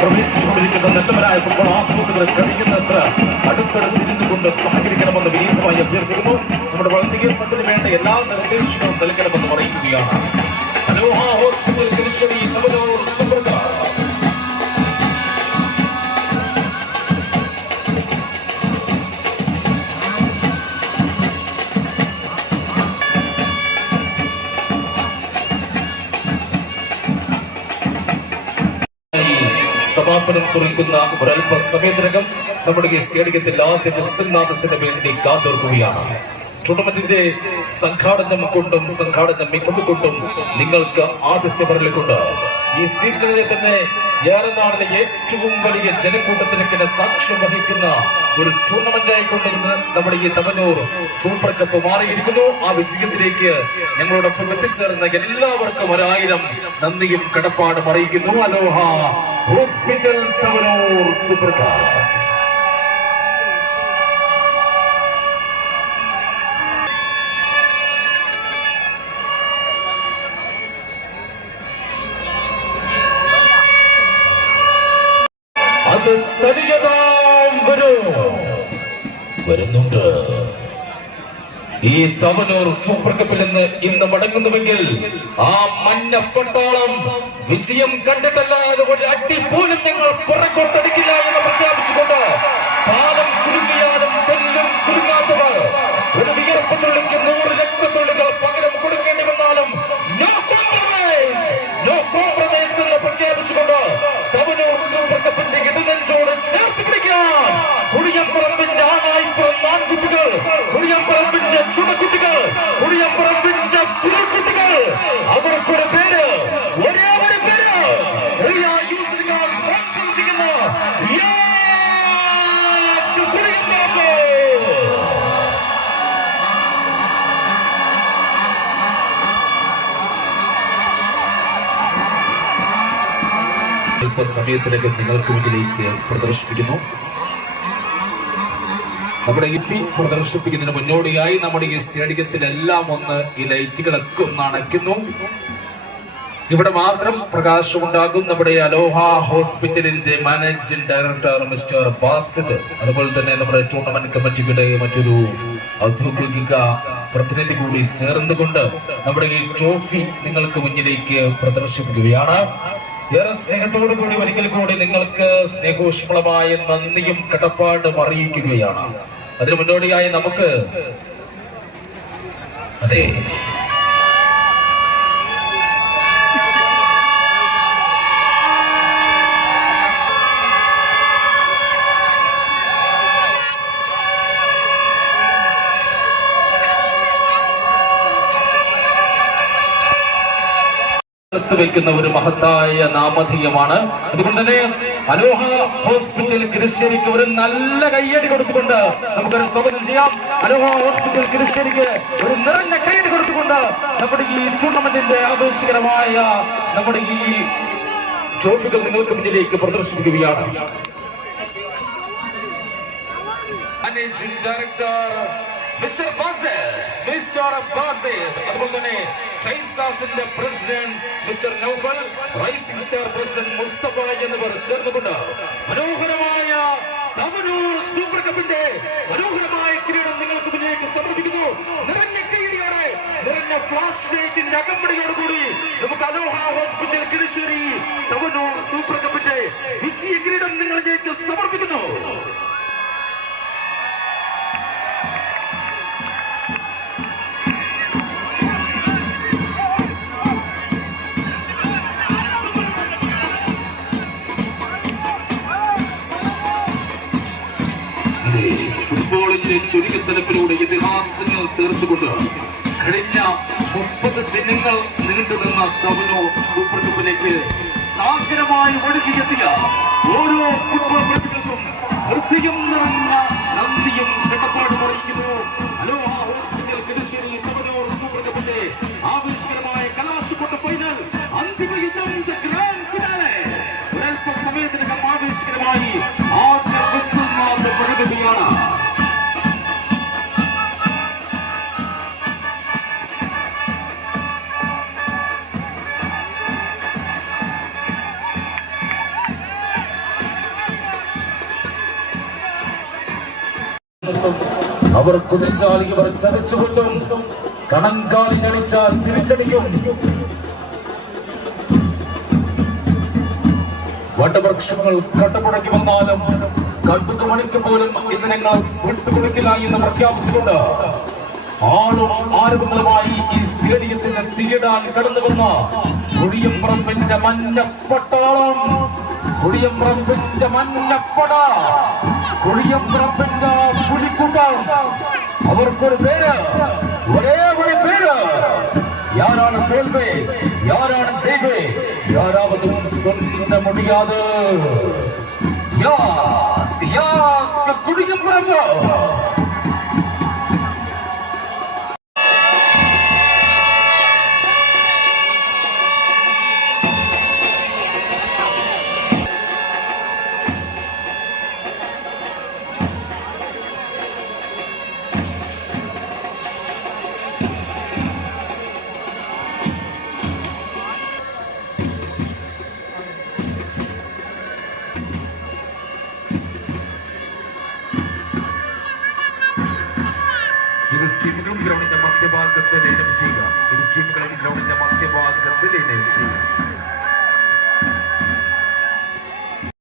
പ്രവേശിച്ചുകൊണ്ടിരിക്കുന്ന നല്ലവരായ ഫുട്ബോൾ ആസ്വാദകരെ കഴിയുന്നത്ര അടുത്തടുത്തിരുന്നുകൊണ്ട് സഹകരിക്കണമെന്ന് വിനീതമായി അഭ്യർത്ഥിക്കുന്നു. നമ്മുടെ വളണ്ടിയർ സംഘത്തിന് വേണ്ട എല്ലാ നിർദ്ദേശങ്ങളും നൽകണമെന്ന് അറിയിക്കുകയാണ്. Aloha hospital Kirisseri Thavanur supercar. സമാപനം കുറിക്കുന്ന ഒരല്പ സമയത്തിനകം നമ്മുടെ ഈ സ്റ്റേഡിയത്തിൽ ആദ്യ വിസൽനാദത്തിന് വേണ്ടി കാതോർക്കുകയാണ്. ടൂർണമെന്റിന്റെ സംഘാടനം കൊണ്ടും സംഘാടന മികവ് കൊണ്ടും നിങ്ങൾക്ക് ആദ്യത്തെ വരലുകൊണ്ട് ഈ സീസണിലെ തന്നെ ഏറെ നാളിലെ ഏറ്റവും വലിയ ജനക്കൂട്ടത്തിനൊക്കെ സാക്ഷ്യം വഹിക്കുന്ന ഒരു ടൂർണമെന്റ് ആയിക്കൊണ്ടിരുന്ന് നമ്മുടെ ഈ തവനൂർ സൂപ്പർ കപ്പ് മാറിയിരിക്കുന്നു. ആ വിജയത്തിലേക്ക് ഞങ്ങളോടൊപ്പം എത്തിച്ചേർന്ന എല്ലാവർക്കും 1000 നന്ദിയും കടപ്പാടും അറിയിക്കുന്നു. Aloha hospital Thavanur super cup. അത് തടിയതാം വരുന്നുണ്ട്. ഈ തവനൂർ സൂപ്പർ കപ്പിൽ നിന്ന് ഇന്ന് മടങ്ങുന്നുവെങ്കിൽ ആ മഞ്ഞപ്പട്ടാളം വിജയം കണ്ടിട്ടല്ലാതെ ഒരു അടി പോലും ഞങ്ങൾ പുറകോട്ടടിക്കില്ല എന്ന് പ്രഖ്യാപിച്ചുകൊണ്ട് പാലം കുലുങ്ങിയാലും തെല്ലും കുലുങ്ങാത്തവർ ഒരു വിയർപ്പ് തുള്ളിക്ക് 100 രക്തത്തുള്ളികൾ പകരം കൊടുക്കേണ്ടി വന്നാലും നോ കോംപ്രമൈസ് എന്ന് പ്രഖ്യാപിച്ചുകൊണ്ട് തവനൂർ സൂപ്പർ കപ്പിന്റെ ഇടനെഞ്ചോട് ചേർത്ത് പിടിക്കാൻ കുടിയമ്പറമ്പിന്റെ ആണായിപ്പുറം ആൺകുട്ടികൾ, കുടിയമ്പറമ്പിന്റെ ചുണക്കുട്ടികൾ, കുടിയമ്പറമ്പിന്റെ പുലക്കുട്ടികൾ, അവർക്കൊരു പേര്, ഒരേ ഒരു പേര് സമയത്തിലേക്ക് നിങ്ങൾക്ക് മുന്നിലേക്ക് പ്രദർശിപ്പിക്കുന്നു. നമ്മുടെ ഈ ഫീൽഡ് പ്രദർശിപ്പിക്കുന്നതിന് മുന്നോടിയായി നമ്മുടെ ഈ സ്റ്റേഡിയത്തിലെല്ലാം ഒന്ന് ഈ ലൈറ്റുകളൊക്കെ ഒന്ന് അണയ്ക്കുന്നു. ഇവിടെ മാത്രം പ്രകാശമുണ്ടാകും. നമ്മുടെ അലോഹ ഹോസ്പിറ്റലിന്റെ മാനേജിംഗ് ഡയറക്ടർ മിസ്റ്റർ ബാസിദ്, അതുപോലെ തന്നെ നമ്മുടെ ടൂർണമെന്റ് കമ്മിറ്റിയുടെ മറ്റൊരു ഔദ്യോഗിക പ്രതിനിധി കൂടി ചേർന്നുകൊണ്ട് നമ്മുടെ ഈ ട്രോഫി നിങ്ങൾക്ക് മുന്നിലേക്ക് പ്രദർശിപ്പിക്കുകയാണ്. ഏറെ സ്നേഹത്തോടു കൂടി ഒരിക്കൽ കൂടി നിങ്ങൾക്ക് സ്നേഹോഷ്മളമായ നന്ദിയും കടപ്പാടും അറിയിക്കുകയാണ്. അതിനു മുന്നോടിയായി നമുക്ക് അതെ വെക്കുന്ന ഒരു മഹത്തായ നാമധേയമാണ്. അതുകൊണ്ട് തന്നെ അലോഹ ഹോസ്പിറ്റൽ കിരിശ്ശേരിക്ക് ഒരു നല്ല കയ്യടി കൊടുത്തുകൊണ്ട് നമുക്കൊരു സ്വാഗതം ചെയ്യാം. അലോഹ ഹോസ്പിറ്റൽ കിരിശ്ശേരിക്ക് ഒരു നിറഞ്ഞ കയ്യടി കൊടുത്തുകൊണ്ട് നമ്മുടെ ഈ ടൂർണമെന്റിന്റെ ആവേശകരമായ നമ്മുടെ ഈ ട്രോഫികൾ നിങ്ങൾക്ക് മുന്നിലേക്ക് പ്രദർശിപ്പിക്കുകയാണ്. മാനേജിംഗ് ഡയറക്ടർ മിസ്റ്റർ ബാസിദ്, അതുപോലെ തന്നെ ചൈസാസിന്റെ president mister Noufal, rising star president Musthafa എന്നിവർ ചേർന്നുകൊണ്ട് മനോഹരമായ തവനൂർ സൂപ്പർ കപ്പിന്റെ മനോഹരമായ കിരീടം നിങ്ങൾക്ക് മുന്നിലേക്ക് സമർപ്പിക്കുന്നു. നിറഞ്ഞ കൈയടിയോടെ, നിറഞ്ഞ ഫ്ലാഷ് ലൈറ്റിന്റെ അകമ്പടിയോടുകൂടി നമുക്ക് അലോഹ ഹോസ്പിറ്റൽ കിരിശ്ശേരി തവനൂർ സൂപ്പർ കപ്പിന്റെ വിജയ കിരീടം നിങ്ങളിലേക്ക് സമർപ്പിക്കുന്നു. ഫുട്ബോളിന്റെ ചുരുക്കത്തലപ്പിലൂടെ ഇതിഹാസങ്ങൾ തീർത്തുകൊണ്ട് കഴിഞ്ഞ 30 ദിനങ്ങൾ നീണ്ടുനിന്ന തവനൂർ സൂപ്പർ കപ്പിലേക്ക് സാഗരമായി ഒഴുകിയെത്തിയ ഓരോ ഫുട്ബോൾ പ്രതികൾക്കും ഹൃദയം നിറഞ്ഞ നന്ദിയും കടപ്പാടും അറിയിക്കുന്നു. Aloha hospital Kirisseri Thavanur super കപ്പിന്റെ ആവേശകരമായ കലാശക്കൊട്ട ഫൈനൽ അവർ കുതിച്ചാൽ ഇവർ ചതച്ചുകൊണ്ടും കണങ്കാലിനടിച്ചാൽ തിരിച്ചടിക്കും. വടവൃക്ഷങ്ങൾ കട്ടുമുടക്കി വന്നാലും കട്ടുക മണിക്ക് പോലും ഇതിനങ്ങൾ വിട്ടുകൊടുക്കില്ല എന്ന് പ്രഖ്യാപിച്ചുകൊണ്ട് ആളും ആരവങ്ങളുമായി ഈ സ്റ്റേഡിയത്തിന് തിരിയിടാൻ കടന്നു വന്ന കുഴിയംപറമ്പിന്റെ മഞ്ഞപ്പട്ടാളം, കുഴിയംപറമ്പിന്റെ മഞ്ഞപ്പട, കുഴിയംപറമ്പിന്റെ പുലിക്കൂട്ടം. അവർക്കൊരു പേര്, ഒരേ ഒരു പേര്. யாரான தோல்வே, யாரான செய்வே, யாராவதும் சொல்ல முடியாது. யாஸ்க் யாஸ்க் குடியம்பரம்பு. ഗ്രൗണ്ടിന്റെ മധ്യഭാഗത്ത് ലൈനം ചെയ്യുക. ഇരു ടീമുകളും ഗ്രൗണ്ടിന്റെ മധ്യഭാഗത്ത് ലൈനം ചെയ്യുക.